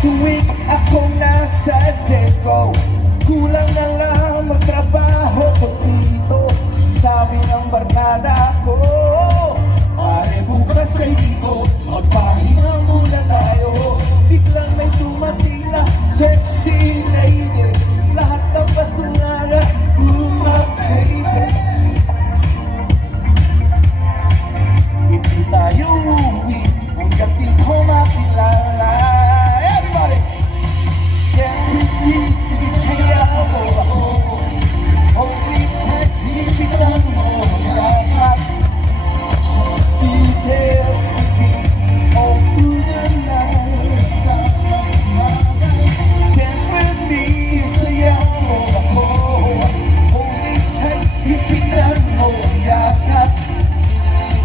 Tuwing akong nasa disco, kulang na lang magtrabaho ko dito. Sabi ng barkada ko, pare bukas kay dito, magpahinga muna tayo. Biglang may dumating na sexy lady, lahat ng patunaya, baby. Hindi tayo uwi, hanggang di ko makilala. Everybody! Yes, hindi, kaya ako. Only time, hindi kita mo dapat. Just to tell me all through the night. Dance with me, sayaw ako. Only time, hindi kita mo dapat.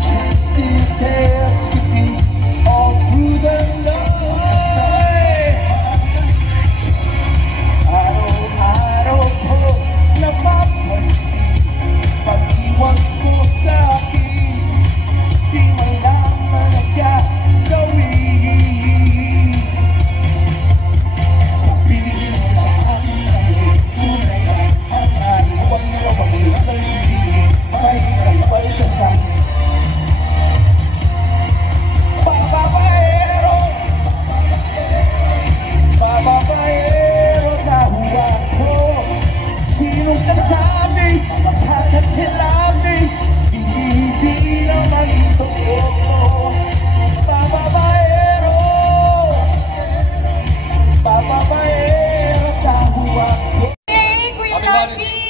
Just to tell me all through the night. Araw-araw ko napapansin, pag-iwas mo sa'kin, di malaman ang gagawin. Sabihin mo sa akin ay tunay na hanay, huwag nila pag-ulang isipin, mahirap pa'y sasakit. Babaero na huwa ko. Sinong nagsabi, makakasilabi, hindi naman ito ko. Babaero na huwa ko.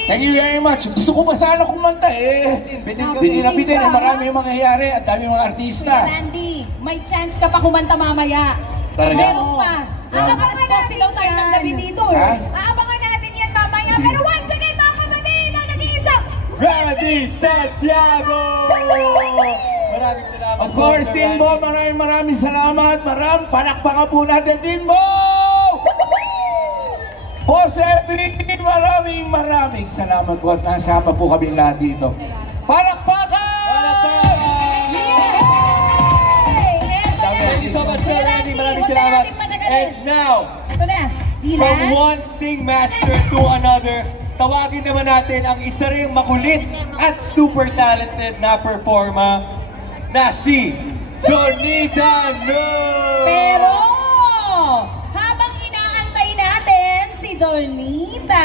Thank you very much. Gusto ko pa sana kumanta eh. Bigyan na bigyan eh. Marami yung mangyayari at dami mga artista. Randy, may chance ka pa kumanta mamaya. Meron pa. Aabangan natin daw tayo ng gabi dito eh. Aabangan natin yan mamaya. Pero once again mga kapatid, ang nag-iisang Randy Santiago! Maraming salamat. Of course, Timbo, maraming salamat. Palakpakan po natin, Timbo! Boss Epi, maraming salamat po at nasama po kami lahat dito. Palakpakan! Thank you so much, Sir Randy. Maraming salamat. And now, from one singmaster to another, tawagin naman natin ang isa ring makulit at super talented na performer na si Donita No! Pero, habang inaantay natin si Donita,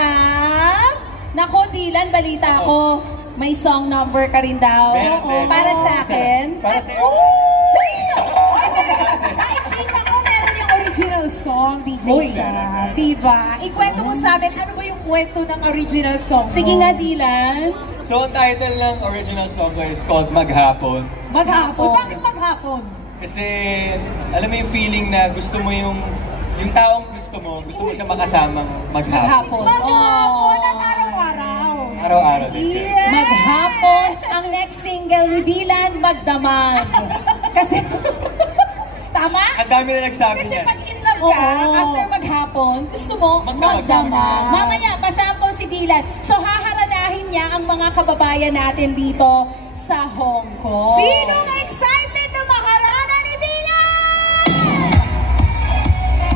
nako Dylan, balita ko, may song number ka rin daw. Para sa akin. Para sa iyo. Ay, chika ko, meron yung original song, DJ Siya. Diba? Ikwento mo sa amin, ano ba yung kwento ng original song? Sige nga, Dylan. So, ang title ng original song is called Maghapon. Maghapon? Bakit maghapon? Kasi, alam mo yung feeling na gusto mo yung taong gusto mo siya makasamang maghapon. Maghapon at araw-araw. Araw-araw din siya. Yes! Maghapon, ang next single ni Dylan, Magdamag. Kasi, tama? Ang dami na nagsabi Kasi niya. pag in love ka, after maghapon, gusto mo magdamag. Mamaya, pasample si Dylan. So, haharanahin niya ang mga kababayan natin dito sa Hong Kong. Sinong excited na makarana ni Dylan?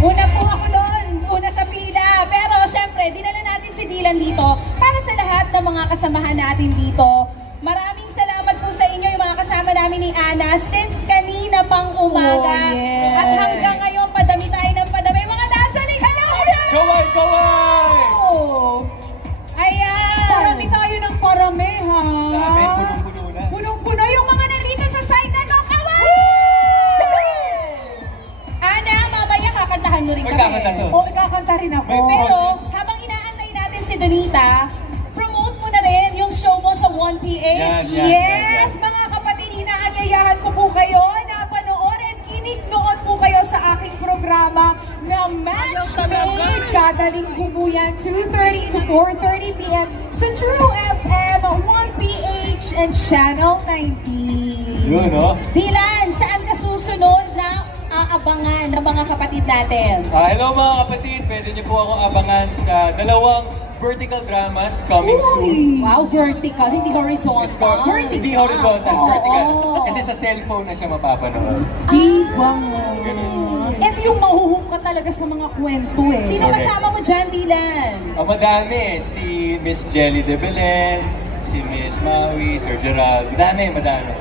Una po ako doon, una sa pila. Pero syempre, dinala natin si Dylan dito para sa lahat ng mga kasamahan natin dito. Maraming salamat po sa inyo, yung mga kasama namin ni Ana, since kanina pang umaga. Yes. At hanggang ngayon, padami tayo ng padami. Mga nasalig, hello! Kaway! Kaway! Ayan! Parami tayo ng parami, ha? Dami, punong-puno na. Punong-puno yung mga nandito sa side na to, kaway! Ana, mamaya kakantahan mo rin kami. Magkakanta to. O, ikakanta rin ako. Pero, habang inaantay natin si Donita, promote mo na rin yung show mo sa 1PH. Yes, mga kapatid, inaanyayahan ko po kayo na panoorin, kinig-nood po kayo sa aking programa na Matchmade. Kada linggo po yan, 2:30 to 4:30 p.m. sa True FM, 1PH and Channel 19. Yun, no? Dylan, saan ka susunod na aabangan ng mga kapatid natin? Hello mga kapatid, pwede niyo po akong abangan sa dalawang vertical dramas coming soon. Wow, vertical, hindi horizontal. Hindi horizontal, vertical. Oo. Kasi sa cellphone na siya mapapanood. Diba? Ganun. Ito yung mahuhungkat talaga sa mga kwento eh. Sino kasama mo dyan, Dylan? Madami. Si Miss Jelly de Belen, si Miss Maui, Sir Gerald. Madami.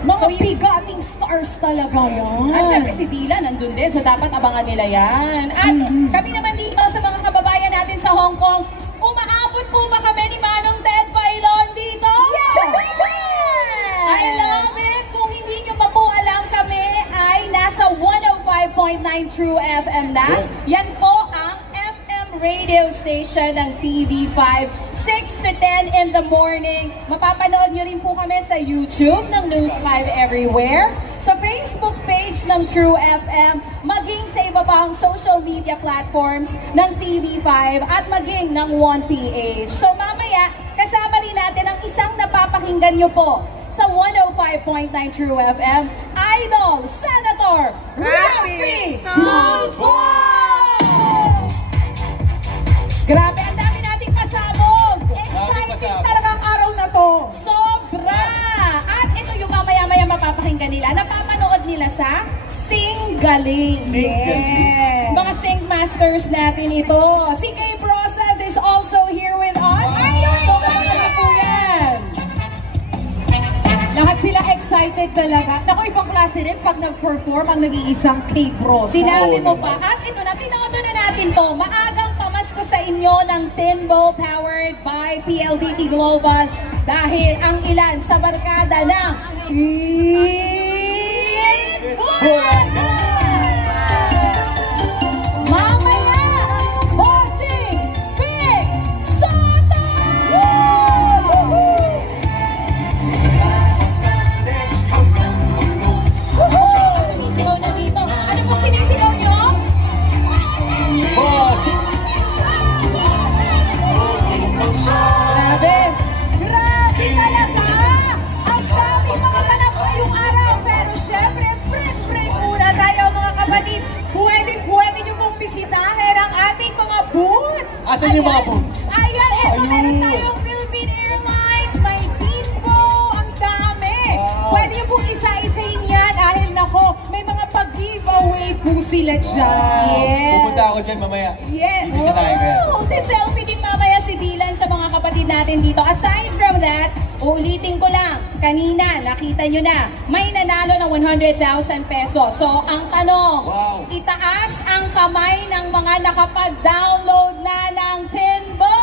Mga bigating stars talaga yan. At syempre si Dylan nandun din, so dapat abangan nila yan. At kami naman dito sa mga kababayan natin sa Hong Kong, umaabot po ba kami ni Manong Ted Pailon dito? I love it! Kung hindi nyo pa po alam, kami ay nasa 105.9 True FM na. Yan po ang FM radio station ng TV5. 6 to 10 in the morning. Mapapanood nyo rin po kami sa YouTube ng News 5 Everywhere, sa Facebook page ng True FM, maging sa iba pang social media platforms ng TV5 at maging ng 1PH. So mamaya, kasama rin natin ang isang napapakinggan nyo po sa 105.9 True FM, Idol Senator Raffy Tulfo! Grabe, ang dami nating pasabog! Exciting talagang araw na to. Sobra! At ito yung mamaya-maya mapapakinggan nila, napapanood nila sa Singgaling. Singgaling. Mga Sings Masters natin ito. Si Kay Brosas is also here with us. So, ano po yan? Lahat sila excited talaga. Naku, ibang klase rin pag nag-perform ang nag-iisang K-Bros. Sinabi mo pa. At ito na, tinodo na natin to. Maagang pamasko sa inyo ng Tinbo powered by PLDT Global dahil ang ilan sa barkada ng mamaya, Bossing Big Soto! Sinisigaw na dito. Ano pong sinisigaw nyo? Grabe! Grabe talaga! Ang dami mga ganap ngayong araw. Pero syempre, break muna tayo mga kapatid. Pwede nyo pong bisitahin ang ating mga booths. Asan yung mga booths? Ayan, ito meron tayong Philippine Airlines, may Tinbo, ang dami. Pwede nyo pong isa-isahin yan dahil nako, may mga pag-giveaway po sila dyan. Yes. Pupunta ako dyan mamaya. Yes. Ibig tayo kaya. Si selfie din mamaya si Dylan sa mga kapatid natin dito. Aside from that, uulitin ko lang, kanina nakita nyo na, may nanalo ng 100,000 pesos. So, ang tanong, itaas ang kamay ng mga nakapag-download na ng Tinbo!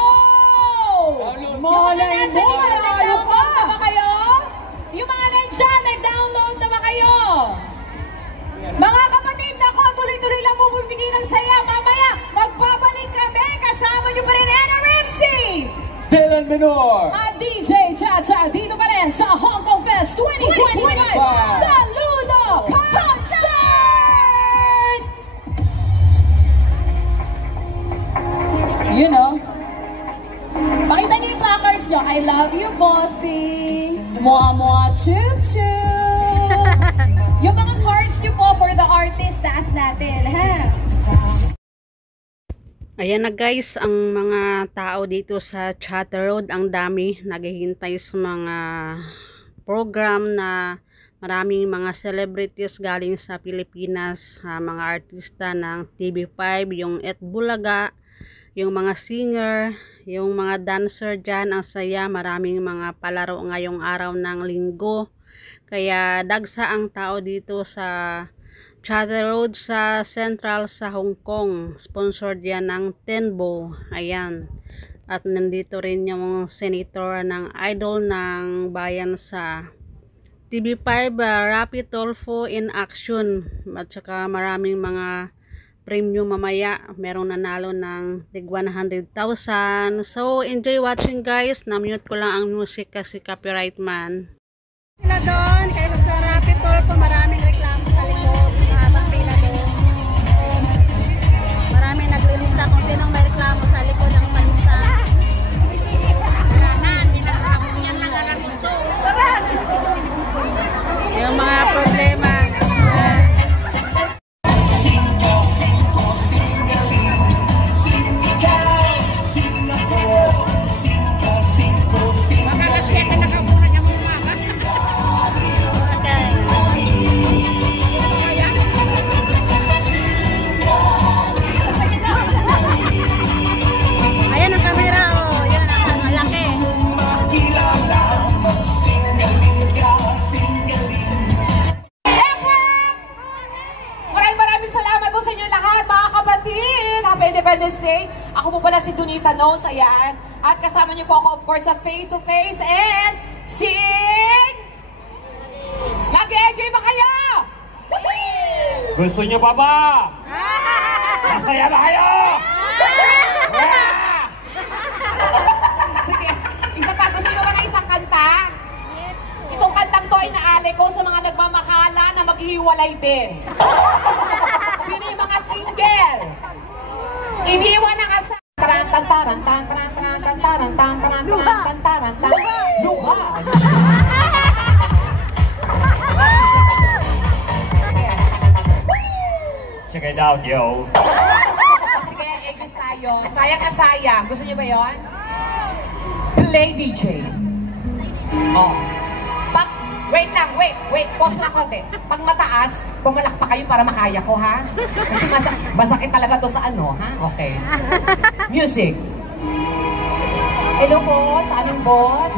Yung mga nasa dito, nag-download na ba kayo? Yung mga nandyan, nag-download na ba kayo? Mga kapatid, nako, tuloy-tuloy lang bumibigay ng saya. Mamaya, magbabalik kami. Kasama nyo pa rin, Anna Ramsey! Dylan Menor! At DJ Chacha dito pa rin sa Hong Kong Fest 2025 Saludo Concert! You know, pakita niyo yung placards nyo. I love you, bossy. Mua mua chup chup. Yung mga cards nyo po for the artist, taas natin, ha? Ayan na guys, ang mga tao dito sa Chatter Road, ang dami naghihintay sa mga program na maraming mga celebrities galing sa Pilipinas, mga artista ng TV5, yung Et Bulaga, yung mga singer, yung mga dancer dyan, ang saya, maraming mga palaro ngayong araw ng linggo. Kaya dagsa ang tao dito sa Chatter Road sa Central sa Hong Kong. Sponsored yan ng Tinbo. Ayan. At nandito rin yung senator ng idol ng bayan sa TV5, Raffy Tulfo in action. At saka maraming mga premium mamaya. Merong nanalo ng tig 100,000. So, enjoy watching guys. Na-mute ko lang ang music kasi copyright man. Sila doon, kaya sa Raffy Tulfo maraming reklamo sa likod. Mahabang pila doon. Maraming naglilista kung sinong may reklamo sa likod ng palista. Yung mga problema. Donita knows, ayan. At kasama niyo po ako, of course, sa face-to-face and sing! Nag-enjoy ba kayo? Gusto nyo pa ba? Masaya ba kayo? Sige, isa pa, gusto niyo ba ng isang kanta? Itong kantang to ay naali ko sa mga nagmamahala na maghihiwalay din. Sino yung mga single? Iniwan ng asa. Luha! Check it out, yo. Sige, English tayo. Sayang na sayang. Gusto niyo ba yun? Play DJ. Oh. Wait lang, wait. Pause lang konti. Pag mataas, pumalak pa kayo para makaya ko, ha? Kasi masakit talaga to sa ano, ha? Okay. Music. Hello, boss. Anong boss?